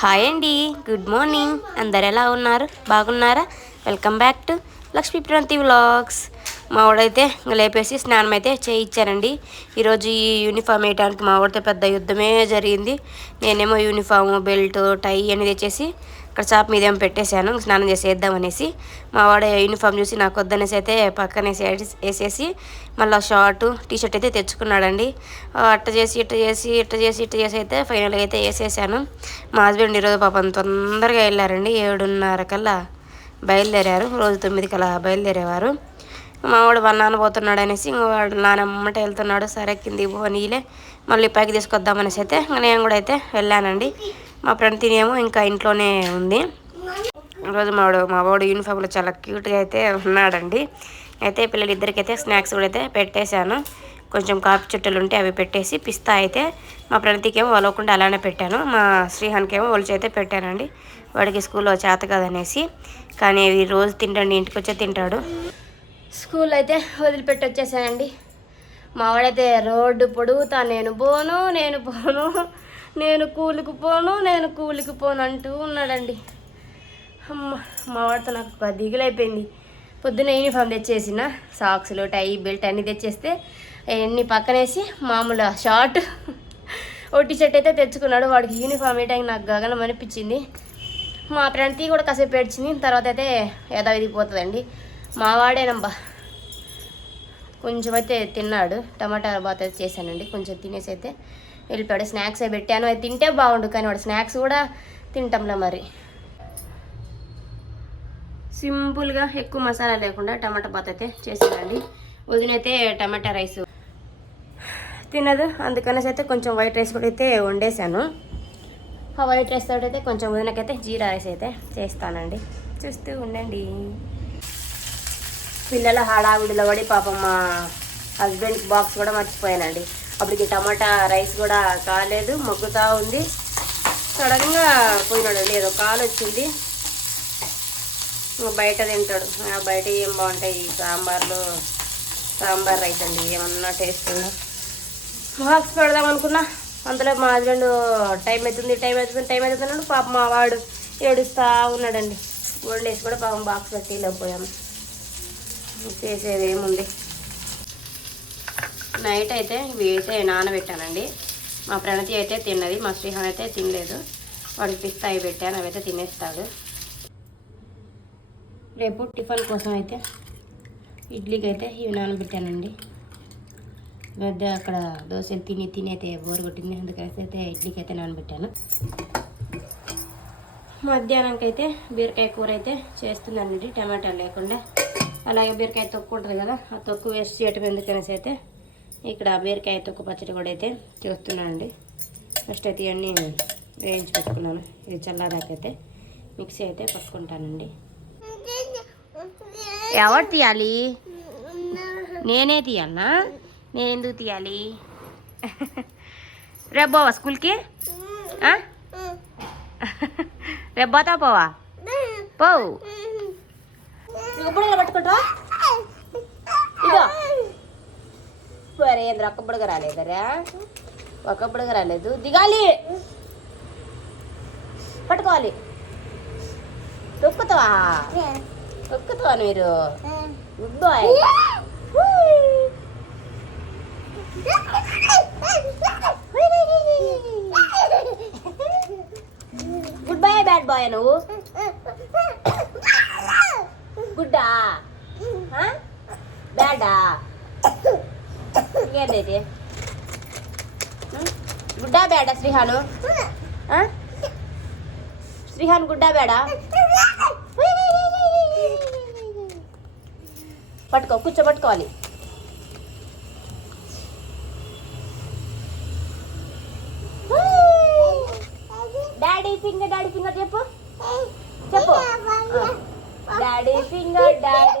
Hi అండి. Good morning అందరు ఎలా ఉన్నారు? బాగున్నారా? Welcome back to Lakshmi Pranthi vlogs మా వాడైతే ఇంకా లేపేసి స్నానం అయితే చేయించానండి ఈరోజు ఈ యూనిఫామ్ వేయడానికి మా వాడితో పెద్ద యుద్ధమే జరిగింది. నేనేమో యూనిఫామ్ బెల్ట్ టై అని తెచ్చేసి ఇక్కడ చాప్ మీదేమో పెట్టేశాను స్నానం చేసి వేద్దామనేసి మా వాడు యూనిఫామ్ చూసి నాకు వద్దనేసి అయితే పక్కనేసి వేసేసి మళ్ళీ షార్ట్ టీ షర్ట్ అయితే తెచ్చుకున్నాడండి. అట్ట చేసి ఇట్ట చేసి ఇట్ట చేసి ఇట్ట చేసి అయితే ఫైనల్గా అయితే వేసేసాను. మా హస్బెండ్ ఈరోజు పాపం తొందరగా వెళ్ళారండి ఏడున్నర కల్లా బయలుదేరారు. రోజు తొమ్మిదికి అలా బయలుదేరేవారు. మావాడు వాళ్ళ నాన్న పోతున్నాడు అనేసి ఇంక వాడు నానమ్మట వెళ్తున్నాడు సరే కిందికి పోనీలే మళ్ళీ పైకి తీసుకొద్దామనేసి అయితే నేను కూడా అయితే వెళ్ళానండి. మా ఫ్రెండ్ తినేమో ఇంకా ఇంట్లోనే ఉంది. ఈరోజు మావాడు మా వాడు యూనిఫామ్లో చాలా క్యూట్గా అయితే ఉన్నాడండి. అయితే పిల్లలు ఇద్దరికైతే స్నాక్స్ కూడా అయితే పెట్టేశాను. కొంచెం కాఫీ చుట్టలు ఉంటే అవి పెట్టేసి పిస్తా అయితే మా ప్రణతికేమో వలవకుండా అలానే పెట్టాను. మా శ్రీహాన్కేమో ఒలిచి అయితే పెట్టానండి. వాడికి స్కూల్లో చేత కదనేసి. కానీ అవి రోజు తింటాడు ఇంటికి వచ్చే తింటాడు. స్కూల్ అయితే వదిలిపెట్టి వచ్చేసానండి మావాడైతే రోడ్డు పొడుగుతా నేను పోను నేను పోను. నేను కూలికి పోను నేను కూలికి పోను అంటూ ఉన్నాడండి. అమ్మ మావాడితో నాకు ఒక దిగులైపోయింది. పొద్దున్న యూనిఫామ్ తెచ్చేసిన సాక్స్లు టై బెల్ట్ అన్నీ తెచ్చేస్తే అవన్నీ పక్కనేసి మామూలు షార్ట్ ఓ షర్ట్ అయితే తెచ్చుకున్నాడు. వాడికి యూనిఫామ్ వేయడానికి నాకు గగనం అనిపించింది. మా ఫ్రెండ్కి కూడా కాసేపు ఏడ్చింది. తర్వాత అయితే యథావిధి పోతుందండి. మా వాడేనబ్బా. కొంచెం అయితే తిన్నాడు. టమాటా బాత్ అయితే చేశానండి. కొంచెం తినేసి అయితే వెళ్ళిపోయాడు. స్నాక్స్ అవి పెట్టాను. అది తింటే బాగుండు కానీ వాడు స్నాక్స్ కూడా తింటాంలే మరి. సింపుల్గా ఎక్కువ మసాలా లేకుండా టమాటా బాత్ అయితే చేసానండి వదినైతే టమాటా రైస్ తినదు. అందుకనేసి అయితే కొంచెం వైట్ రైస్ కూడా అయితే వండేసాను ఆ వైట్ రైస్ తోటి అయితే కొంచెం వదినకైతే జీరా రైస్ అయితే చేస్తానండి. చూస్తూ ఉండండి. పిల్లల హడావిడిలో పడి పాపం మా హస్బెండ్కి బాక్స్ కూడా మర్చిపోయానండి. అప్పటికి టమాటా రైస్ కూడా కాలేదు మగ్గుతూ ఉంది. సడన్గా పోయినాడండి ఏదో కాలు వచ్చింది. బయట తింటాడు. బయట ఏం బాగుంటాయి? సాంబార్లు సాంబార్ రైస్ అండి ఏమన్నా టేస్ట్ బాక్స్ పెడదాం అనుకున్నా. అందులో మా హస్బెండ్ టైం అవుతుంది టైం అవుతుంది టైం అవుతుంది పాప మా వాడు ఏడుస్తూ ఉన్నాడండి. వండేసి కూడా పాపం బాక్స్ పెట్టి వెళ్ళిపోయాము చేసేది ఏముంది? నైట్ అయితే ఇవి నానబెట్టానండి. మా ప్రణతి అయితే తిన్నది మా శ్రీహాన్ అయితే తినలేదు. వాడికి పిస్తా అవి పెట్టాను అవి అయితే తినేస్తాడు. రేపు టిఫిన్ కోసం అయితే ఇడ్లీకి అయితే ఇవి నానబెట్టానండి. మధ్య అక్కడ దోశలు తిని తిని అయితే బోరు కొట్టింది అందుకని అయితే ఇడ్లీకి అయితే నానబెట్టాను. మధ్యాహ్నంకైతే అయితే బీరకాయ కూర అయితే చేస్తున్నానండి టమాటా లేకుండా. అలాగే బీరకాయ తొక్కు ఉంటుంది కదా ఆ తొక్కు వేస్ట్ చేయటం ఎందుకనేసి అయితే ఇక్కడ బీరకాయ తొక్కు పచ్చడి కూడా అయితే చేస్తున్నానండి. ఫస్ట్ అయితే ఇవన్నీ వేయించి పెట్టుకున్నాను. ఇది చల్లారాకైతే మిక్సీ అయితే పట్టుకుంటానండి. ఎవరు తీయాలి? నేనే తీయాలనా? నేను ఎందుకు తీయాలి? రేపు పోవా స్కూల్కి? రేపు పోతావా పోవా? పోవు. ఇప్పుడు పట్టుకుంటా ఇదో ఏంద్ర ఒక్క బుడగ రాలేదరా. ఒక్క బుడగ రాలేదు. దిగాలి. పట్టుకోవాలి. తొక్కుతావా? తొక్కుతావా మీరు? Good boy good boy bad boy నువ్వు? గుడ్డా బ్యాడా ఇంకేంటైతే గుడ్డా బ్యాడా శ్రీహాను ఆ? శ్రీహాన్ గుడ్డా బ్యాడా పట్టుకో కూర్చోబట్టుకోవాలి డాడీ ఫింగర్ డాడీ ఫింగర్ చెప్పు చెప్పు డాడీ ఫింగర్ డాడీ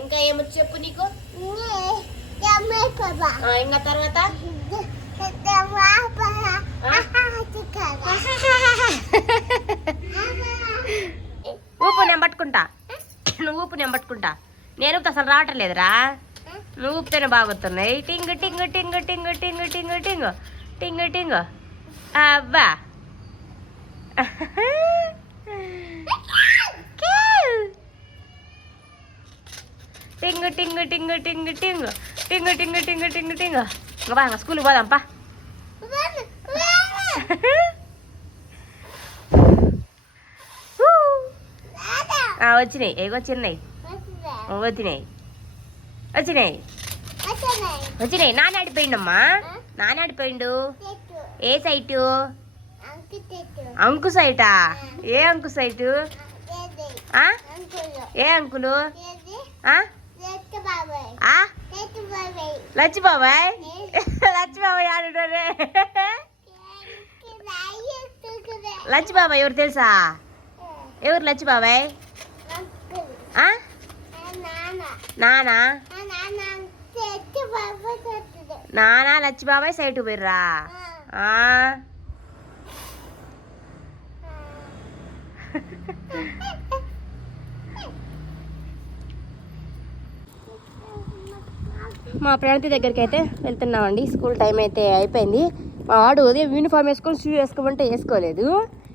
ఇంకా ఏమొచ్చు చెప్పు నీకు? ఇంకా తర్వాత? ఊపు నేను పట్టుకుంటా. నువ్వు ఊపు నేను పట్టుకుంటా. నేను అసలు రావటం లేదురా నువ్వు ఊపితేనే బాగుతున్నాయి టింగ్ టింగ్ టింగ్ టింగ్ టింగ్ టింగ్ టింగ్ టింగ్ టింగ్. అబ్బా. టింగ్ టింగ్ టింగ్ టింగ్ టింగ్ టింగ్ టింగ్ టింగ్ టింగ్ టింగ్ ఇంకా బా ఇంకా స్కూల్కి పోదాంపా వచ్చినాయి ఏగో చిన్నవి వచ్చినాయి వచ్చినాయి వచ్చినాయి నానాడిపోయిండమ్మా నానాడిపోయిండు ఏ సైటు అంకు సైటా ఏ అంకు సైటు ఆ? ఏ అంకులు ஆ லட்சு பாபாய் லட்சு பாபாய் ஆடுறாரு லட்சு பாபாய் ఎవరు తెలుసా ఎవరు లచ్చి బాబాయ్ నానా నానా లచ్చి బాబాయ్ సైటు పోయిర్రా ఆ మా ప్రణతి దగ్గరికి అయితే వెళ్తున్నామండి. స్కూల్ టైం అయితే అయిపోయింది. మా వాడు ఉదయం యూనిఫామ్ వేసుకొని షూ వేసుకోమంటే వేసుకోలేదు.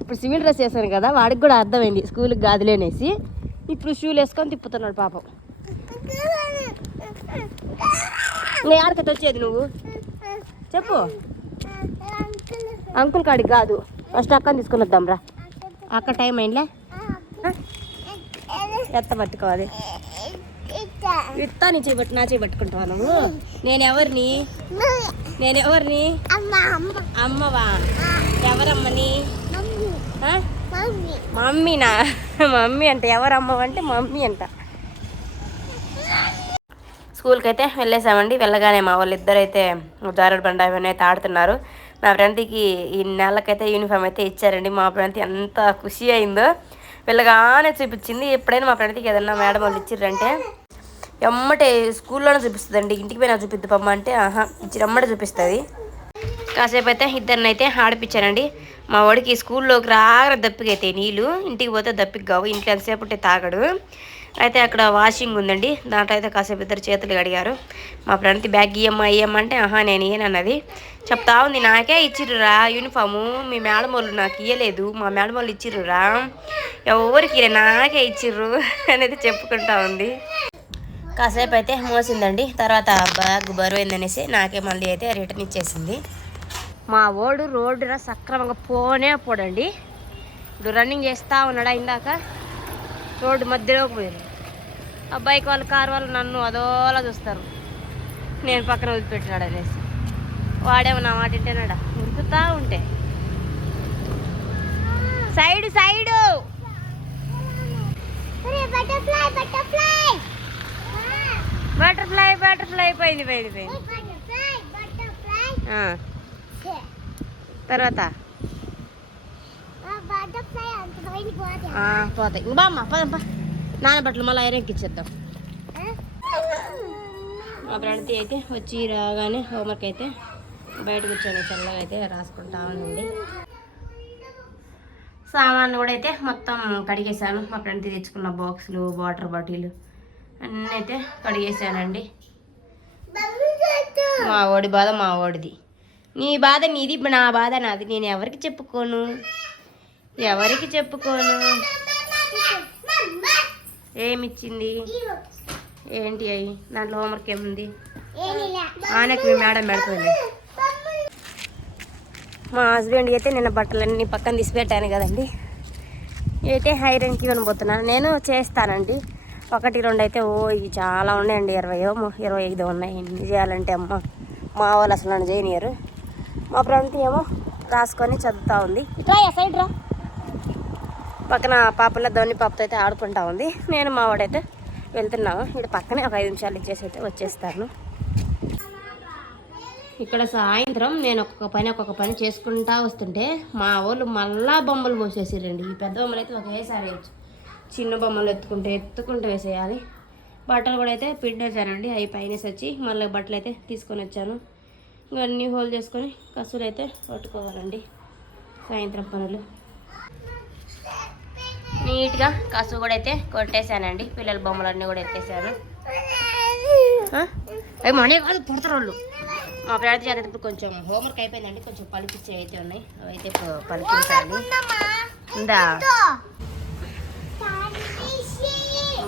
ఇప్పుడు సివిల్ డ్రెస్ వేసాను కదా వాడికి కూడా అర్థమైంది. స్కూల్కి గాదిలేనేసి ఇప్పుడు షూలు వేసుకొని తిప్పుతున్నాడు పాపం. ఇంకా ఆడకత వచ్చేది నువ్వు? చెప్పు. అంకుల్ కాడికి కాదు. ఫస్ట్ అక్కని తీసుకొని వద్దాంరా అక్క టైం అయిందిలే. ఎత్త పట్టుకోవాలి. ఇత్తా నీ చేయి పట్టు నా చేయి పట్టుకుంటావా నువ్వు నేను ఎవరిని నేను ఎవరిని అమ్మవా? ఎవరమ్మని? మమ్మీనా? మమ్మీ అంట. ఎవరమ్మ అంటే మమ్మీ అంట. స్కూల్కి అయితే వెళ్ళేసామండి. వెళ్ళగానే మా వాళ్ళు ఇద్దరు అయితే జారుడు బండ అవన్నీ అయితే ఆడుతున్నారు. నా ఫ్రెండ్కి ఈ నెలకైతే యూనిఫామ్ అయితే ఇచ్చారండి. మా ఫ్రెండ్ ఎంత ఖుషి అయిందో. వెళ్ళగానే చూపించింది. ఎప్పుడైనా మా ఫ్రెండ్కి ఏదన్నా మేడం వాళ్ళు ఇచ్చిర్రంటే. ఎమ్మటే స్కూల్లోనే చూపిస్తుందండి. ఇంటికి పోయినా చూపిద్దు పమ్మ అంటే ఆహా ఇచ్చి ఎమ్మటే చూపిస్తుంది. కాసేపు అయితే ఇద్దరిని అయితే ఆడిపించానండి మా వాడికి స్కూల్లోకి రాగర దప్పికైతే నీళ్ళు. ఇంటికి పోతే దప్పికి కావు. ఇంట్లో ఎంతసేపు ఉంటే తాగడు. అయితే అక్కడ వాషింగ్ ఉందండి. దాంట్లో అయితే కాసేపు ఇద్దరు చేతులు కడిగారు. మా ఫ్రెండ్ బ్యాగ్ ఇయ్యమ్మా ఇయ్యమ్మా అంటే ఆహా నేను ఇయ్యనన్నది. చెప్తా ఉంది నాకే ఇచ్చిర్రురా యూనిఫాము. మీ మేడం వాళ్ళు నాకు ఇయ్యలేదు. మా మేడం వాళ్ళు ఇచ్చిర్రురా. ఎవరికి నాకే ఇచ్చిర్రు అనేది చెప్పుకుంటా ఉంది. కాసేపు అయితే మోసిందండి. తర్వాత బ్యాగ్ బరువైందనేసి నాకే మళ్ళీ అయితే రిటర్న్ ఇచ్చేసింది. మా ఓడు రోడ్డున సక్రమంగా పోనే పోడండి. ఇప్పుడు రన్నింగ్ చేస్తూ ఉన్నాడా ఇందాక? రోడ్డు మధ్యలోకి పోయారు ఆ బైక్ వాళ్ళు కారు వాళ్ళు నన్ను అదోలా చూస్తారు. నేను పక్కన వదిలిపెట్టినాడు అనేసి వాడేమో నా మాట వింటేనాడా ఉరుకుతా ఉంటే. Side side! బటర్ఫ్లై బటర్ఫ్లై పోయింది పోయింది పోయింది. తర్వాత? పోతాయి. బామ్మ పదమ్మా నాన్న బట్టలు మళ్ళీ ఐరన్కి ఇచ్చేద్దాం. మా ప్రణతి అయితే వచ్చి రాగానే హోంవర్క్ అయితే బయట కూర్చొని చల్లగా అయితే రాసుకుంటా ఉందండి సామాన్లు కూడా అయితే మొత్తం కడిగేశాను. మా ఫ్రెండ్ తెచ్చుకున్న బాక్సులు వాటర్ బాటిల్ అన్నీ అయితే కడిగేశానండి మా ఓడి బాధ మా ఓడిది నీ బాధ నీది నా బాధ నాది. నేను ఎవరికి చెప్పుకోను? ఎవరికి చెప్పుకోను? ఏమిచ్చింది? ఏంటి అవి దాంట్లో హోంవర్క్ ఏముంది? ఆనకి మీ మేడం పెడుతుంది. మా హస్బెండ్ అయితే నిన్న బట్టలన్నీ పక్కన తీసి పెట్టాను కదండి. అయితే ఐరన్కి ఇవ్వనబోతున్నాను నేను చేస్తానండి. ఒకటి రెండు అయితే ఓ ఇవి చాలా ఉన్నాయండి. ఇరవై ఇరవై ఐదు ఉన్నాయి. ఎన్ని చేయాలంటే అమ్మ మా వాళ్ళు అసలు నన్ను చేయనియరు మా ఫ్రెండ్ ఏమో రాసుకొని చదువుతూ ఉంది. సైడ్ రా? పక్కన పాపల ధోని పాపతో అయితే ఆడుకుంటా ఉంది. నేను మా వాడైతే వెళ్తున్నాము. ఇక్కడ పక్కనే ఒక ఐదు నిమిషాలు ఇచ్చేసి అయితే వచ్చేస్తాను. ఇక్కడ సాయంత్రం నేను ఒక్కొక్క పని ఒక్కొక్క పని చేసుకుంటా వస్తుంటే మా వాళ్ళు మళ్ళా బొమ్మలు పోసేసారండి ఈ పెద్ద బొమ్మలు అయితే ఒకేసారి వేయచ్చు. చిన్న బొమ్మలు ఎత్తుకుంటే ఎత్తుకుంటూ వేసేయాలి. బట్టలు కూడా అయితే పిండేశానండి అవి పైన వచ్చి మళ్ళీ బట్టలు అయితే తీసుకొని వచ్చాను. ఇవన్నీ హోల్ చేసుకొని కసులు అయితే పట్టుకోవాలండి సాయంత్రం పనులు. నీట్గా కసు కూడా అయితే కొట్టేశానండి పిల్లల బొమ్మలన్నీ కూడా ఎత్తేసాను అవి మనీ కాదు పుడతారు వాళ్ళు మా ఫ్రెండ్ చేత ఇప్పుడు కొంచెం హోంవర్క్ అయిపోయిందండి కొంచెం పలికిచ్చే అయితే ఉన్నాయి అవి అయితే ఇప్పుడు పలికించాలి. ఉందా?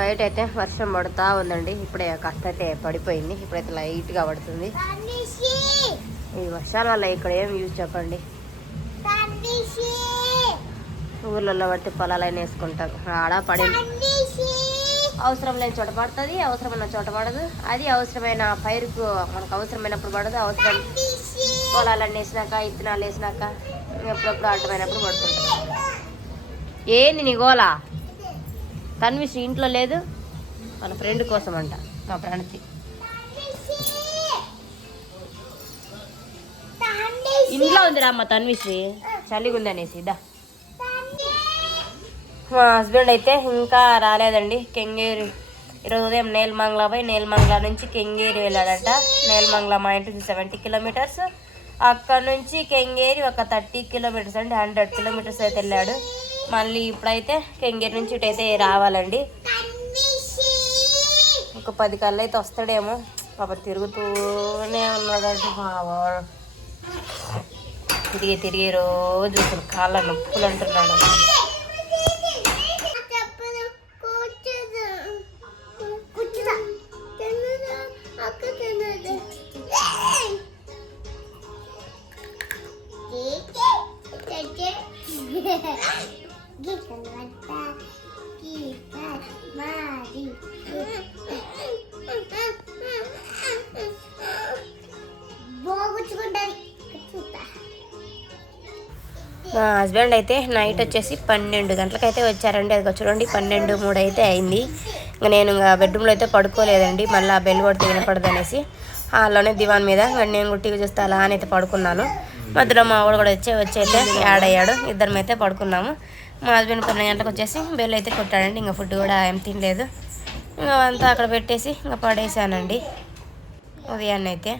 బయట అయితే వర్షం పడుతూ ఉందండి. ఇప్పుడే కాస్త అయితే పడిపోయింది. ఇప్పుడైతే లైట్గా పడుతుంది. ఈ వర్షాల వల్ల ఇక్కడ ఏం యూజ్ చెప్పండి? ఊర్లలో బట్టి పొలాలైన వేసుకుంటారు ఆడ పడి అవసరం లేని చోట పడుతుంది అవసరమైన చోట పడదు. అది అవసరమైన పైరుకు మనకు అవసరమైనప్పుడు పడదు అవసరం పొలాలన్నీ వేసినాక ఇత్తనాలు వేసినాక ఎప్పుడప్పుడు అడ్డమైనప్పుడు పడుతుంది ఏంది నీ గోలా? తన్విష్ ఇంట్లో లేదు. మన ఫ్రెండ్ కోసం అంట మా ప్రణతి. ఇంట్లో ఉందిరా అమ్మ తన్విశ్రీ చలిగా ఉందనేసి ఇదా మా హస్బెండ్ అయితే ఇంకా రాలేదండి. కెంగేరు ఈరోజు ఉదయం నేల్మంగ్లా పోయి నేల్మంగ్లా నుంచి కెంగేరి వెళ్ళాడట. నేల్మంగ్లా మా ఇంటి సెవెంటీ కిలోమీటర్స్ అక్కడ నుంచి కెంగేరి ఒక థర్టీ కిలోమీటర్స్ అండి హండ్రెడ్ కిలోమీటర్స్ అయితే వెళ్ళాడు. మళ్ళీ ఇప్పుడైతే కెంగేరి నుంచి ఇటైతే రావాలండి. ఒక పది కళ్ళు అయితే వస్తాడేమో. పాప తిరుగుతూనే ఉన్నాడండి బాబా తిరిగి తిరిగి రోజు కాళ్ళ నొప్పులు అంటున్నాడు. హస్బెండ్ అయితే నైట్ వచ్చేసి పన్నెండు గంటలకైతే వచ్చారండి. అది చూడండి పన్నెండు మూడు అయితే అయింది. ఇంకా నేను ఇంకా బెడ్రూమ్లో అయితే పడుకోలేదండి. మళ్ళీ ఆ బెల్ కొడితే వినపడదు అనేసి హాల్లోనే దివాన్ మీద నేను కూడా టీవీ చూస్తే అలా అని అయితే పడుకున్నాను. మధ్యలో మా వాడు కూడా వచ్చి వచ్చి అయితే యాడ్ అయ్యాడు. ఇద్దరం అయితే పడుకున్నాము. మా హస్బెండ్ పన్నెండు గంటలకు వచ్చేసి బెల్ అయితే కొట్టాడండి. ఇంకా ఫుడ్ కూడా ఏం తినలేదు. ఇంకా అంతా అక్కడ పెట్టేసి ఇంకా పడేసానండి. ఉదయాన్నే అయితే.